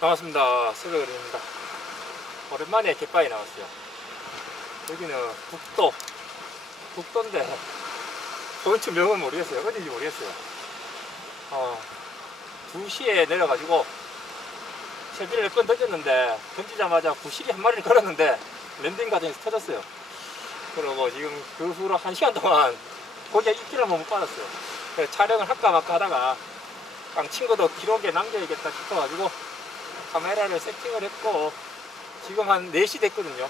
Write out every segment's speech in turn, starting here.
반갑습니다. 새벽을입니다. 오랜만에 갯바위 나왔어요. 여기는 북도, 북도인데 본체 명은 모르겠어요. 어딘지 모르겠어요. 어, 2시에 내려가지고 채비를 몇 번 던졌는데 던지자마자 구실이 한 마리를 걸었는데 랜딩 과정에서 터졌어요. 그러고 지금 그 후로 한 시간 동안 거기에 입질을 못 받았어요. 촬영을 할까 말까 하다가 깡 친구도 기록에 남겨야겠다 싶어가지고 카메라를 세팅을 했고 지금 한 4시 됐거든요.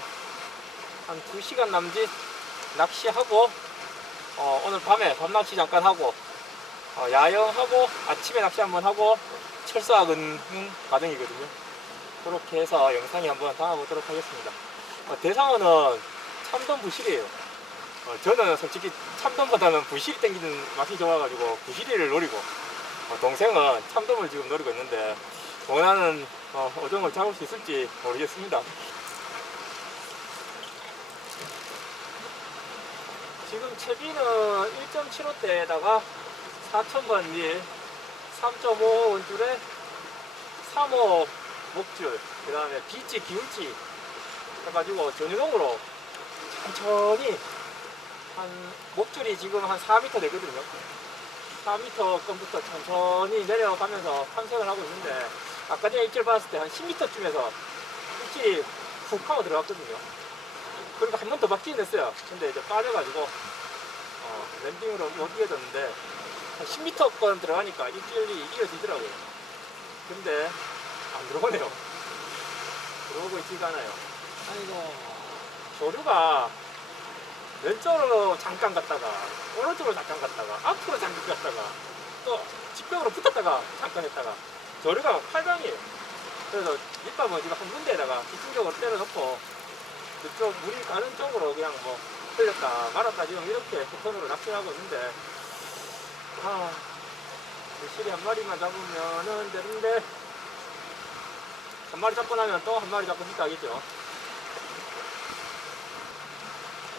한 2시간 남짓 낚시하고 어, 오늘 밤에 밤낚시 잠깐 하고 어, 야영하고 아침에 낚시 한번 하고 철수하는 과정이거든요. 그렇게 해서 영상이 한번 담아보도록 하겠습니다. 어, 대상어는 참돔 부실이에요. 어, 저는 솔직히 참돔보다는 부실이 땡기는 맛이 좋아가지고 부실이를 노리고 어, 동생은 참돔을 지금 노리고 있는데 원하는 어, 어종을 잡을 수 있을지 모르겠습니다. 지금 채비는 1.75대에다가 4,000번 밀, 3.5 원줄에 3호 목줄, 그 다음에 비치 기울치 해가지고 전유동으로 천천히 한 목줄이 지금 한 4m 되거든요. 4m 건부터 천천히 내려가면서 탐색을 하고 있는데 아까 전에 입질 받았을 때 한 10m쯤에서 입질이 훅 하고 들어갔거든요. 그리고 한 번더 받기는 했어요. 근데 이제 빠져가지고 어, 랜딩으로 못 이어졌는데 한 10m권 들어가니까 입질이 이어지더라고요. 근데 안 들어오네요. 들어오고 있지가 않아요. 아이고 조류가 왼쪽으로 잠깐 갔다가 오른쪽으로 잠깐 갔다가 앞으로 잠깐 갔다가 또 직벽으로 붙었다가 잠깐 했다가 조류가 8강이에요. 그래서 밑밥은 지금 한 군데에다가 집중적으로 때려놓고 그쪽 물이 가는 쪽으로 그냥 뭐 흘렸다 말았다 지금 이렇게 패턴으로 낚시를 하고 있는데 아 실이 한 마리만 잡으면은 되는데 한 마리 잡고 나면 또 한 마리 잡고 싶다 하겠죠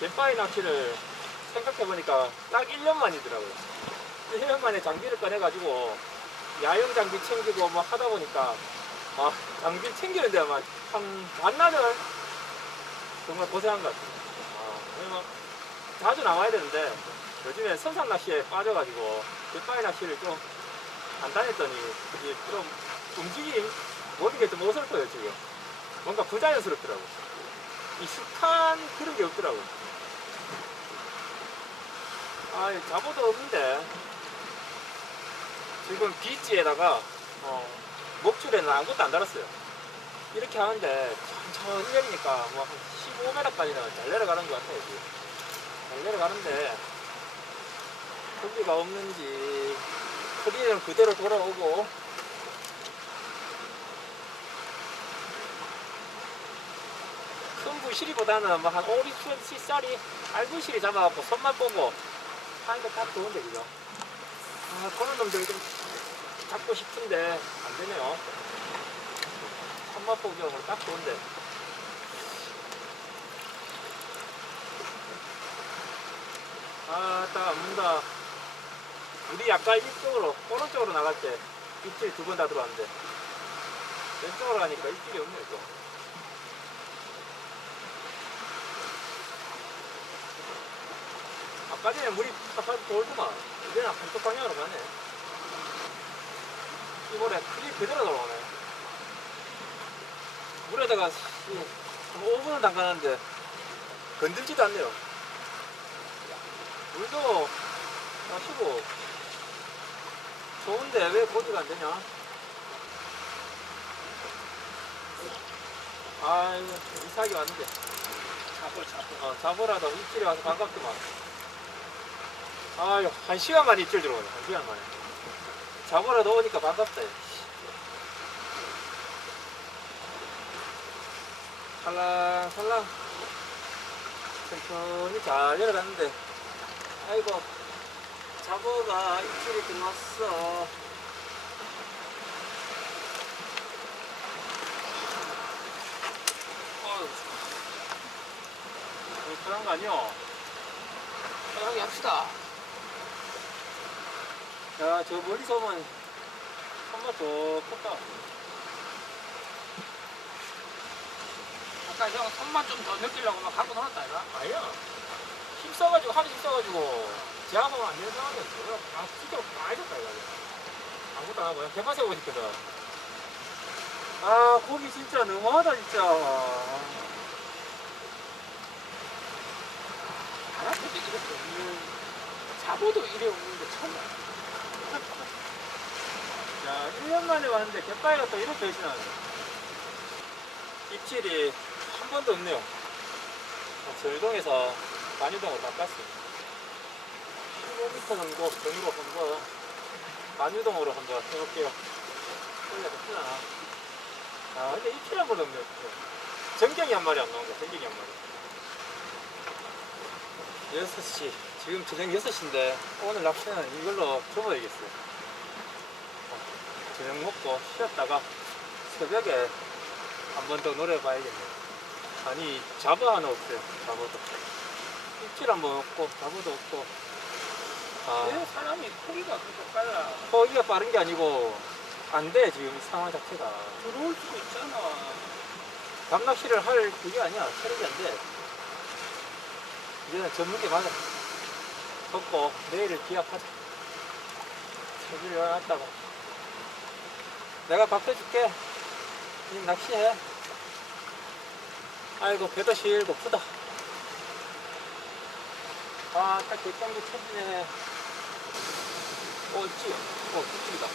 갯바위 낚시를 생각해보니까 딱 1년 만이더라고요 1년 만에 장비를 꺼내가지고 야영 장비 챙기고 뭐 하다 보니까 아 장비 챙기는데 아마 한 반나절 정말 고생한 것 같아요. 아, 왜냐면 자주 나와야 되는데 요즘에 선상 낚시에 빠져가지고 갯바위 낚시를 좀 안 다녔더니 이게 좀 움직임 모든 게 좀 어설퍼요 지금. 뭔가 부자연스럽더라고 익숙한 그런 게 없더라고 아 잡어도 없는데 지금 비치에다가 어, 목줄에는 아무것도 안 달았어요. 이렇게 하는데 천천히 내리니까 뭐한 15m까지는 잘 내려가는 것 같아요 지금 잘 내려가는데 고기가 없는지 크리는 그대로 돌아오고. 큰 부시리보다는 뭐한 5, 6cm짜리 알부시리 잡아갖고 손만 보고 하는 게딱 좋은데 그죠? 아 그런 놈들 좀 잡고 싶은데 안 되네요. 보기용으로 딱 좋은데. 아 딱 안 문다. 우리 약간 이쪽으로 오른쪽으로 나갈 때 입질이 두번 다 들어왔는데. 왼쪽으로 가니까 입질이 없네 또. 아까 전에 물이 탁탁 돌더만. 이제는 한쪽 방향으로 가네 이 모래 크기 그대로 돌아오네. 물에다가 씨, 한 5분을 담가놨는데 건들지도 않네요. 물도 마시고 좋은데 왜 고지가 안 되냐? 아이고 이삭이 왔는데. 잡어 잡어 어, 잡으라도 입질이 와서 반갑더만. 아유 한 시간 만에 입질 들어오네. 한 시간 만에 잡으라도 오니까 반갑다. 살랑 살랑. 천천히 잘 내려갔는데. 아이고 잡어가 입질이 들어왔어. 어휴. 불편한 거 아니야? 편하게 합시다 야, 저 멀리서 보면 한번 더 컸다. 아까 형 손만 좀 더 느끼려고 막 갖고 놀았다 이거. 아니야. 힘써가지고, 하루 힘써가지고, 제압하면 안 되는 상황이었어. 그럼 아, 진짜 많이 졌다, 이거. 아무것도 안 하고, 그냥 개만 세우고 있거든. 아, 고기 진짜 너무하다, 진짜. 바람도 이렇게 없는 잡어도 이래 없는 데 처음이야. 야, 1년 만에 왔는데 갯바위가 또 이렇게 배신하네. 입질이 한 번도 없네요. 아, 절동에서 만유동으로 바꿨어요. 15m 정도 전으로 한번 만유동으로 한번 해볼게요. 좀 크나? 아, 근데 입질 한 번도 없네요. 전경이 한 마리 안 나온 거야, 전경이 한 마리. 6시, 지금 저녁 6시인데 오늘 낚시는 이걸로 접어야겠어요. 저녁 먹고 쉬었다가 새벽에 한 번 더 노려봐야겠네요. 아니 잡어 하나 없어요. 잡어도 입질 한번 없고 잡어도 없고 아 왜 사람이 크기가 그렇게 빨라? 거기가 빠른 게 아니고 안 돼 지금 이 상황 자체가 들어올 수도 있잖아. 밤낚시를 할 그게 아니야 체력이 안 돼. 이제는 전문계 맞아. 덮고 내일을 기약하자. 새벽에 일어났다가 내가 밥 해줄게. 니 낚시해. 아이고 배도 실고 푸다. 아, 딱 객장도 쳐지네. 어, 있지? 어, 있습니다.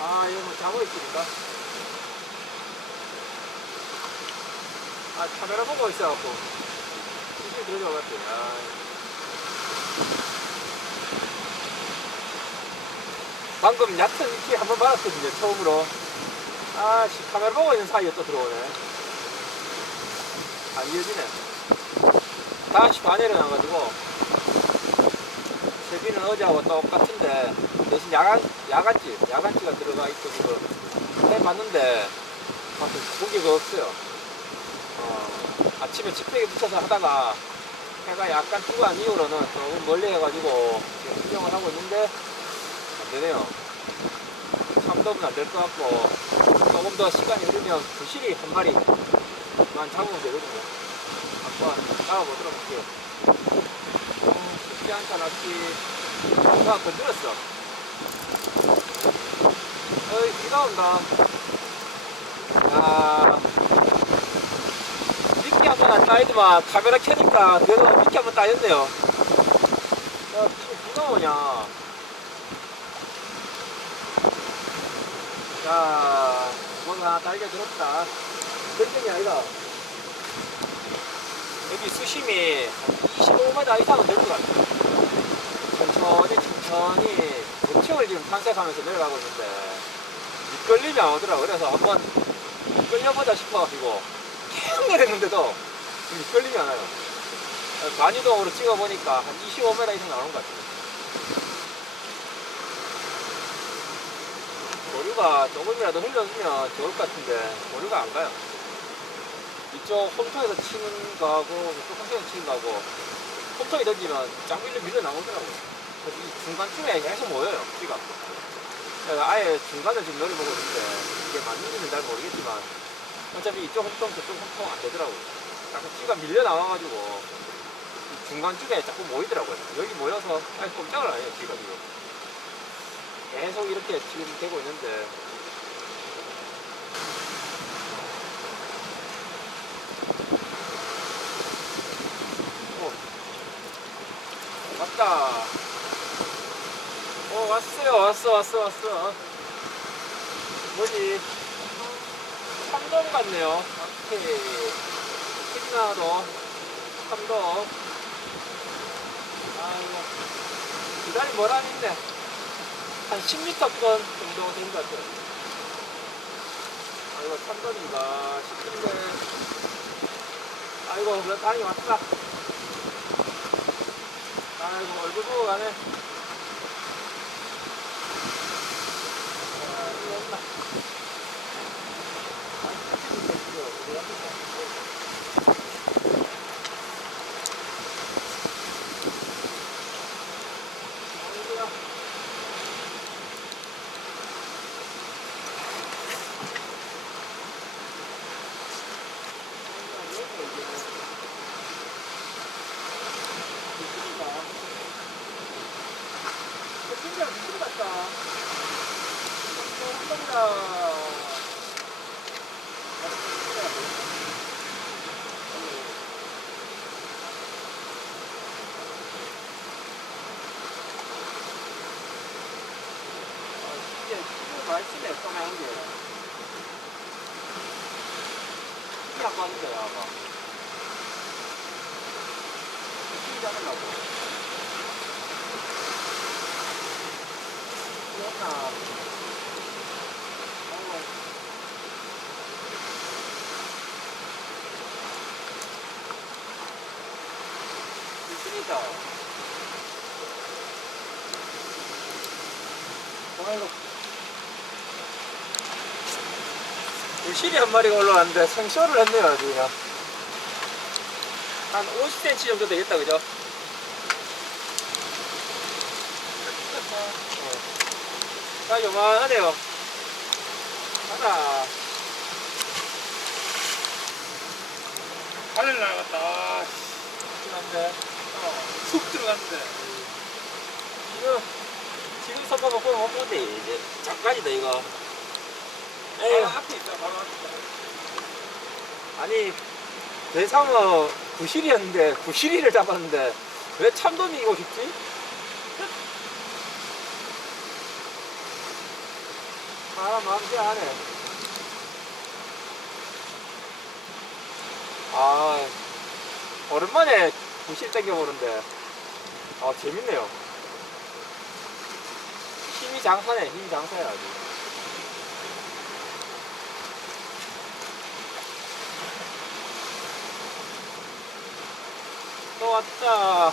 아, 이거 뭐 잡어 있습니까? 아, 카메라 보고 있어갖고. 이게 들어가 봤대. 아. 방금 얕은 키 한번 받았거든요, 처음으로. 아, 씨, 카메라 보고 있는 사이에 또 들어오네. 안 이어지네. 다시 반해를 나가지고. 세비는 어제하고 똑같은데, 대신 야간, 야간지, 야간지가 들어가 있고, 지금. 해봤는데, 아, 고기가 없어요. 어, 아침에 집회에 붙여서 하다가 해가 약간 투구한 이후로는 조금 멀리 해가지고 지금 수정을 하고 있는데 안 되네요. 참돔은 안 될 것 같고 조금 더 시간이 흐르면 부실이 한 마리만 잡으면 되거든요. 한번 잡아보도록 할게요. 어, 쉽지 않다 낚시. 뭔가 건드렸어. 어이, 비가 온다. 야. 미끼 한번 안 따이더만 카메라 켜니까 그래도 미끼 한번 따였네요. 야, 비- 비가 오냐. 자, 뭔가 달게 들었다. 결정이 아니다. 여기 수심이 25m 이상은 될것 같아. 천천히, 천천히, 대칭을 지금 탐색하면서 내려가고 있는데, 미끌림이 안 오더라고. 그래서 한번 끌려보자 싶어가지고, 계속 내렸는데도 끌림이 안 와요. 만유동으로 찍어보니까 한 25m 이상 나오는 것 같아요. 오류가 조금이라도 흘러주면 좋을 것 같은데 오류가 안 가요. 이쪽 홈통에서 치는 거하고 이쪽 홈통에서 치는 거하고 홈통에 던지면 짱밀려 밀려 나오더라고요. 이 중간쯤에 계속 모여요. 그래서 아예 중간을 지금 노려보고 있는데 이게 맞는지는 잘 모르겠지만 어차피 이쪽 홈통 저쪽 홈통 안 되더라고요. 자꾸 쥐가 밀려 나와가지고 이 중간쯤에 자꾸 모이더라고요. 여기 모여서 아예 꼼짝을 안 해요, 쥐가 지금. 계속 이렇게 지금 되고 있는데. 어 왔다. 어 왔어요 왔어 왔어 왔어. 뭐지? 참돔 같네요. 오케이 키리나도 참돔 아이고 기다리 뭐라 있네 한 10m권 정도 된 것 같아요. 아이고, 참돔인가 싶은데. 아이고, 그래, 다행히 왔다. 아이고, 얼굴 보고 가네. 아, 이거 없나? 아, 이거 어디 갔을까? 아이고야. 맛있네, 떠나는 게. 안 맞는 거야, 아마. 잡으려고. 그랬나. 아이고. 있으니까. 아이 고. 실이 한 마리가 올라왔는데 생쇼를 했네요, 아주 그냥. 한 50cm 정도 되겠다, 그죠? 어. 아, 요만하네요. 가자. 하늘 나갔다. 아, 심한데. 쑥 들어갔는데. 지금, 지금 선거 먹고 못 보는데, 이제. 잠깐이다, 이거. 있다. 아니 대상어 구실이었는데 구실이를 잡았는데 왜 참돔이 이거 싶지? 사람 마음씨 하네 아 오랜만에 구실 땡겨보는데. 아 재밌네요. 힘이 장사네 힘이 장사야 아주 또 왔다.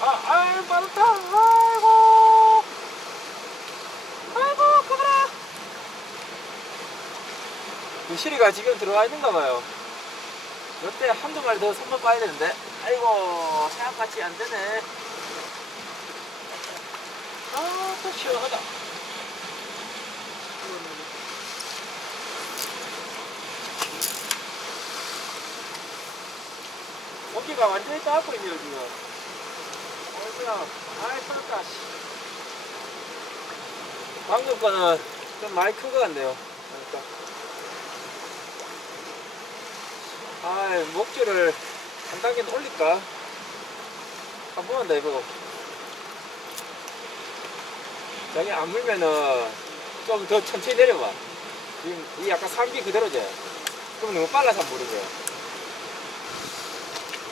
아, 아이, 빠르다. 아이고. 아이고, 커라. 그 시리가 지금 들어와 있는가 봐요. 이때 한두 마리 더 선물 빠야 되는데. 아이고, 생각같이 안 되네. 아, 또 시원하다. 고기가 완전히 따고 있네요, 지금. 어이구야. 아이, 씨. 방금 거는 좀 많이 큰거 같네요. 그러니까. 아이, 목줄을 한 단계 더 올릴까? 한 번만 더 해보고. 저기 안 물면은 좀 더 천천히 내려봐. 지금 이 약간 산비 그대로지? 그럼 너무 빨라서 안 모르게.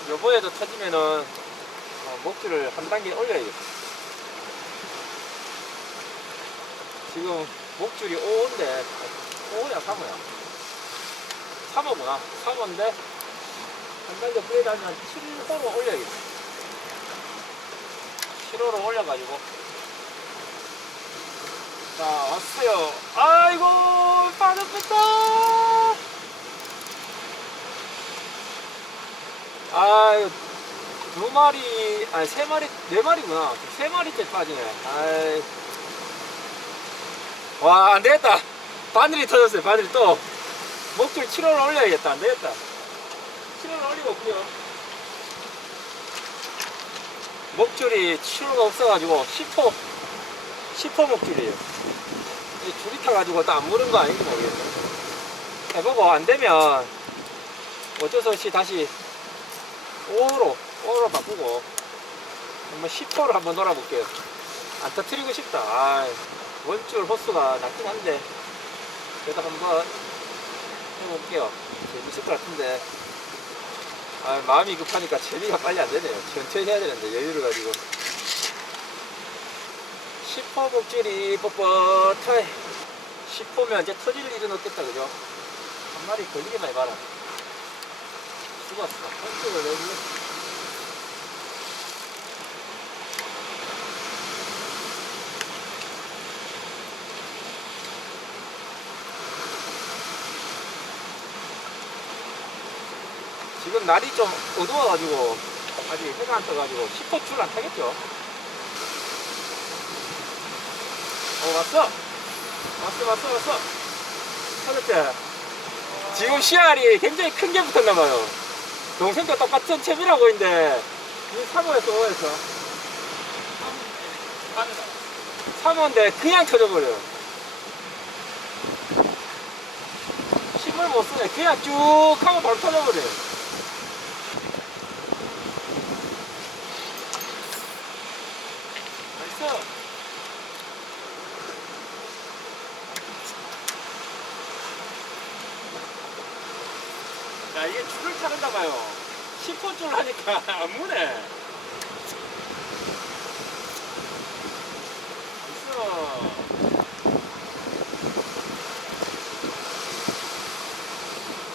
요번에도 터지면은 어, 목줄을 한 단계 올려야겠다. 지금 목줄이 5호인데 5호야 3호야? 3호구나. 3호인데 한 단계 브레이드 하면 7호로 올려야겠다. 7호로 올려가지고. 자 왔어요. 아이고 빠졌겠다 아유 두 마리 아니 세 마리 네 마리구나. 세 마리째 빠지네. 아이. 와 안되겠다. 바늘이 터졌어요 바늘이 또. 목줄 7호를 올려야겠다 안되겠다. 7호를 올리고 올게요. 목줄이 7호가 없어가지고 10호 10호 목줄이에요. 이 줄이 타가지고 또 안 무는 거 아닌지 모르겠네. 해보고 안되면 어쩔 수 없이 다시 5호로 5호로 바꾸고. 한번 10호로 한번 놀아볼게요. 안 터트리고 싶다. 아이, 원줄 호수가 낮긴 한데. 그래도 한번 해볼게요. 재밌을 것 같은데. 아, 마음이 급하니까 재미가 빨리 안 되네요. 천천히 해야 되는데 여유를 가지고. 10호 목줄이 뻣뻣해. 10호면 이제 터질 일은 없겠다 그죠? 한 마리 걸리기만 해봐라 죽었어 한쪽을 내주고 지금 날이 좀 어두워가지고 아직 해가 안 떠가지고 10호 줄 안 타겠죠? 어 왔어 왔어 왔어 왔어 찾았지? 지금 씨알이 굉장히 큰 게 붙었나봐요 동생과 똑같은 채비라고 있는데 이 3호에서 5호에서. 하늘 3호인데 그냥 터져버려요. 힘을 못 쓰네. 그냥 쭉 하면 바로 터져버려요 나이스 이게 줄을 타는가 봐요. 10호 줄 하니까 안 무네. 있어.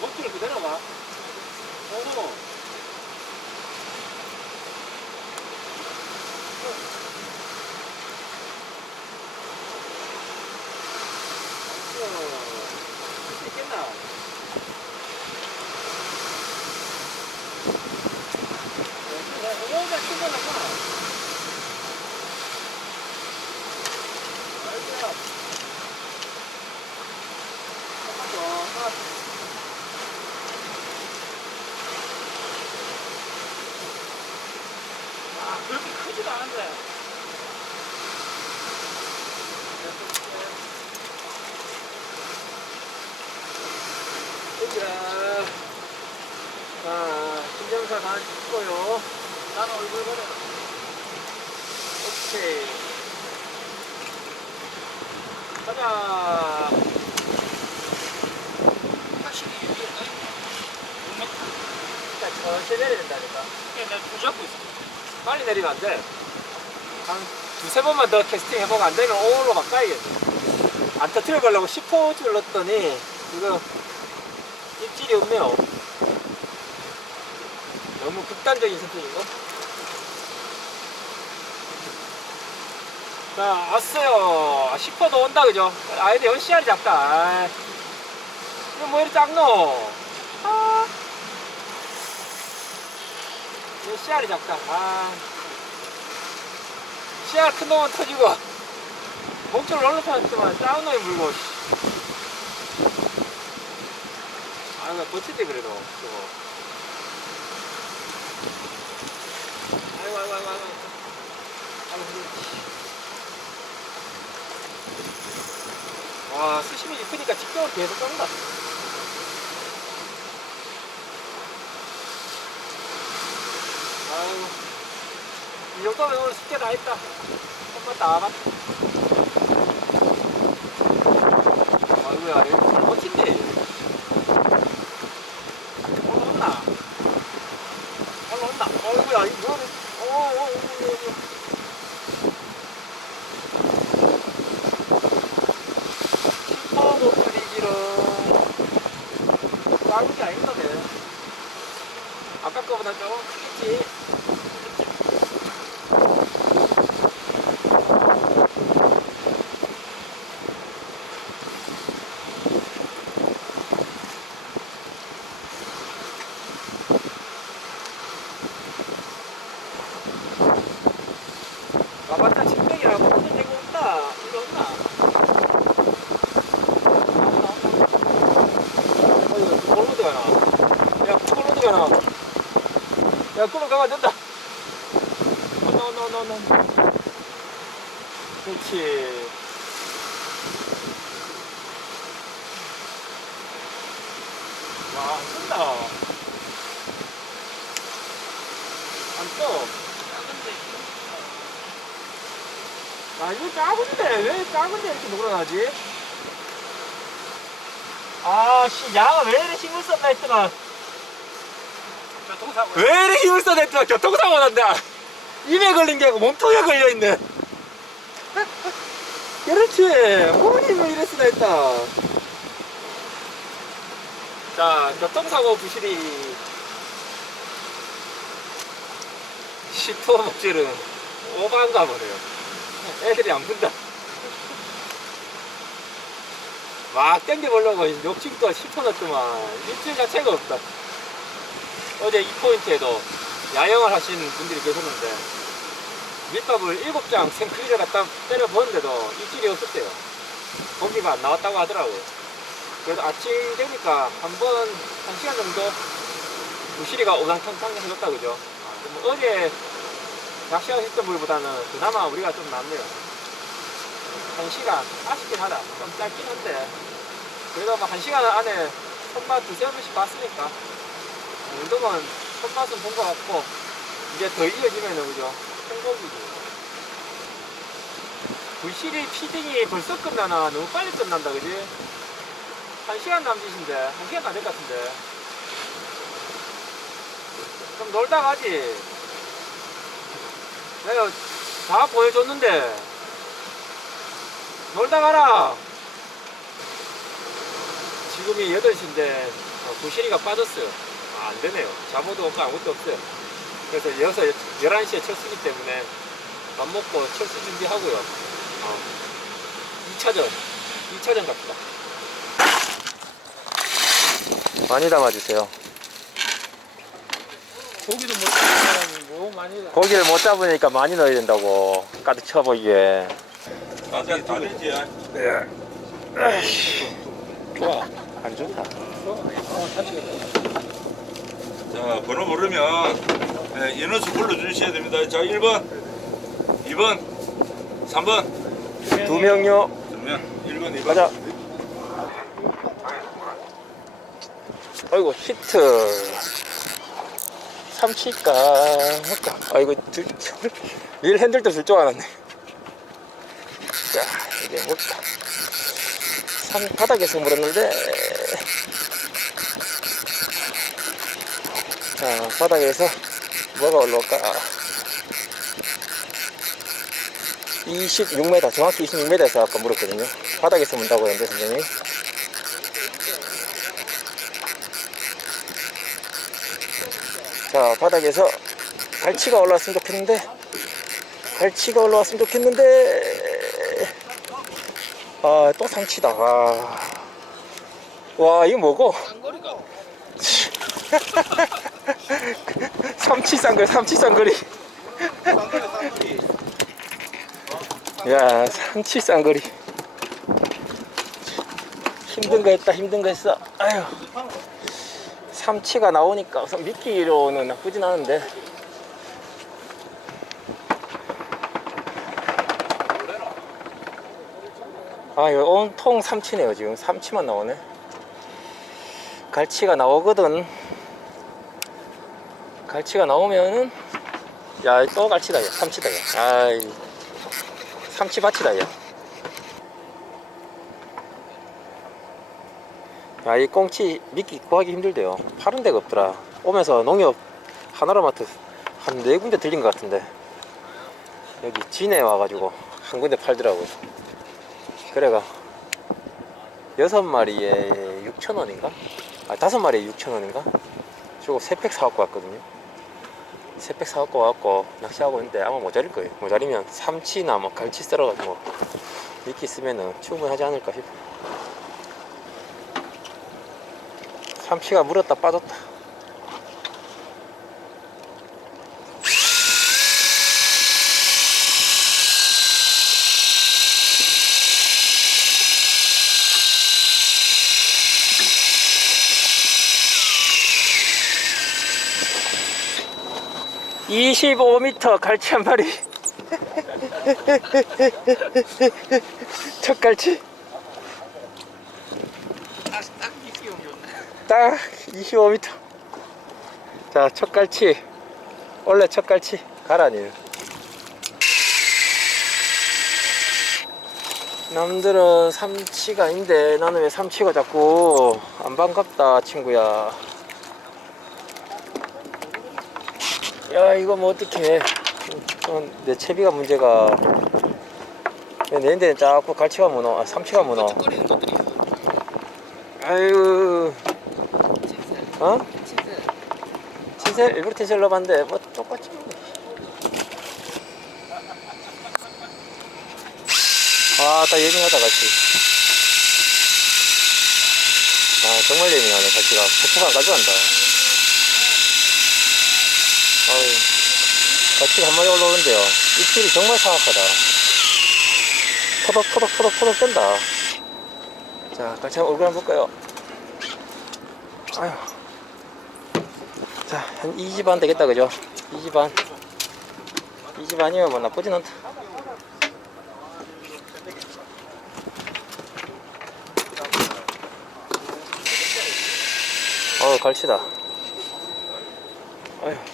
목줄 그대로 와. 오. 할수 있겠나? 오오가 충분하구나. 아이고야. 잠깐 더. 하나. 아, 크지도 않은데. 자, 아, 신정사 다 찍고요. 나는 얼굴 보내. 오케이. 가자. 확실히 이게 아니, 일단 천천히 내려야 된다니까. 내가 부잡고 있어. 빨리 내리면 안 돼. 한 두세 번만 더 캐스팅 해보고 안 되면 5로 바꿔야겠네. 안 터트려 가려고 10호줄 넣었더니, 이거, 입질이 없네요. 너무 극단적인 선택인가? 자, 왔어요. 10호도 온다, 그죠? 아, 근데 여기 씨알이 작다. 아, 이거 뭐 이리 작노? 이거 씨알이 작다. 아. 씨알 큰 놈은 터지고, 목줄 올라타지만 작은 놈이 물고, 씨. 아, 이거 버티지, 그래도, 저거. 아이고, 아이고, 아이고, 아이고. 아이고. 와, 수심이 깊으니까 직경을 계속 떤다. 아이고. 이 정도면 오늘 숙제 다 했다. 한번 다 봤다. 아이고야, 이거 잘 버틴대. 올라온다. 올라온다. 아이고야, 이거 뭐야. 어, 어, 어, 어, 어. 슈퍼 목소리지로. 작은 게 아닌가 봐. 아까 거보다 조금 크겠지. 와봤자 침대기라고 무슨 대고 온다. 이거 온다. 어이, 콜로드가 나. 나. 야, 가면 안 된다. 노, 노, 노, 노. 그렇지. 와, 안 쓴다. 안 떠. 아 이거 작은데 왜 작은데 이렇게 늘어나지? 아씨 야가 왜 이래 힘을 썼나 했더만 교통사고. 왜 이래 힘을 했더만 교통사고 난다 입에 걸린 게 아니고 몸통에 걸려있네 그렇지 뭐 힘을 이래 쓰나 했다 자 교통사고 부실이 10호 목줄은 오반가 보네요 애들이 안 분다. 막 땡겨보려고 욕심도 10톤 넣었더만 일주일 자체가 없다. 어제 이 포인트에도 야영을 하신 분들이 계셨는데 밑밥을 7장 생크리를 갖다 때려보는데도 입질이 없었대요. 고기가 안 나왔다고 하더라고요. 그래도 아침 되니까 한 번, 한 시간 정도 부시리가 오당탕탕 해줬다 그죠? 아, 뭐 어제 낚시하셨던 물보다는 그나마 우리가 좀 낫네요. 한 시간, 아쉽긴 하다. 좀 짧긴 한데. 그래도 뭐 한 시간 안에 손맛 두세 번씩 봤으니까. 이 정도면 손맛은 본 것 같고, 이제 더 이어지면은, 그죠? 행복이지. 불실이 피딩이 벌써 끝나나? 너무 빨리 끝난다, 그지? 한 시간 남짓인데, 한 시간 안될 것 같은데. 좀 놀다 가지. 내가 다 보여줬는데 놀다 가라. 지금이 8시인데 부실이가 빠졌어요. 아, 안 되네요. 잠옷도 없고 아무것도 없어요. 그래서 여기서 11시에 철수기 때문에 밥 먹고 철수 준비하고요. 어, 2차전, 2차전 갑시다. 많이 담아주세요. 고기도 못 잡는 사람이 뭐 많이 고기를 못 잡으니까 많이 넣어야 된다고 가득 차 보이게. 나중에 다 되지. 좋아. 안 좋다. 어, 다시 자, 번호 모르면 예, 인원수 불러주셔야 됩니다. 자, 1번, 2번, 3번. 두 명요. 그러면 1번, 2번. 가자. 아이고 히트. 할까. 아이고 들, 릴 핸들도 줄 줄 알았네. 자 이게 뭘까. 산 바닥에서 물었는데. 자 바닥에서 뭐가 올라올까. 26m 정확히 26m에서 아까 물었거든요. 바닥에서 문다고 했는데 선생님이 자 바닥에서 갈치가 올라왔으면 좋겠는데 갈치가 올라왔으면 좋겠는데. 아 또 상치다. 아. 와 이거 뭐고 삼치 쌍거리 삼치 쌍거리 야 삼치 쌍거리 힘든 거 했다 힘든 거 했어. 아유 삼치가 나오니까 우선 미끼로는 나쁘진 않은데. 아 이거 온통 삼치네요 지금. 삼치만 나오네. 갈치가 나오거든 갈치가 나오면은 야 또 갈치다 야 삼치다 야 아이 삼치밭이다 야 야, 이 꽁치 미끼 구하기 힘들대요. 파는 데가 없더라. 오면서 농협 하나로마트 한 네 군데 들린 것 같은데. 여기 진해 와가지고 한 군데 팔더라고요. 그래가 여섯 마리에 6천 원인가? 아, 다섯 마리에 6천 원인가? 저거 세팩 사갖고 왔거든요. 세팩 사갖고 와갖고 낚시하고 있는데 아마 모자릴 거예요. 모자리면 삼치나 뭐 갈치 썰어가지고 미끼 쓰면은 충분하지 않을까 싶어. 삼치가 물었다 빠졌다. (25m) 갈치 한 마리 첫 갈치. 딱 25m. 자, 첫 갈치. 원래 첫 갈치. 가라니. 남들은 삼치가 아닌데 나는 왜 삼치가 자꾸 안 반갑다 친구야 야 이거 뭐 어떡해 어, 내 채비가 문제가 왜내 데는 자꾸 갈치가 무너 아 삼치가 무너 찌꺼리는 것들이 있어. 아유 진짜. 어? 진짜. 신세 일부러 텐션 넣어봤는데 뭐 똑같지 뭐. 아딱 예민하다 같이 아 정말 예민하네 같이가 포포가 안 가져간다 아유 같이가 한 마리 올라오는데요 입질이 정말 사악하다 토덕 토덕 토덕 토덕 뺀다 자 같이 한번 얼굴 한번 볼까요 아유 자, 한 2지 반 되겠다, 그죠? 2지 반. 2지 반이면 뭐 나쁘진 않다. 어, 갈치다. 아휴.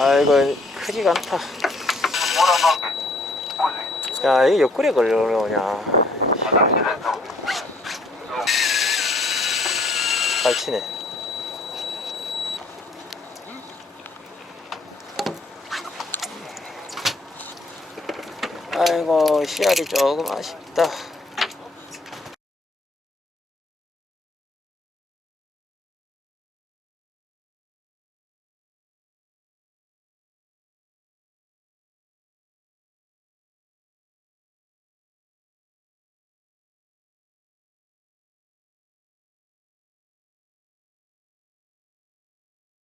아이고 크지가 않다. 야 이게 옆구리에 걸려오냐 잘 치네. 아이고 시알이 조금 아쉽다.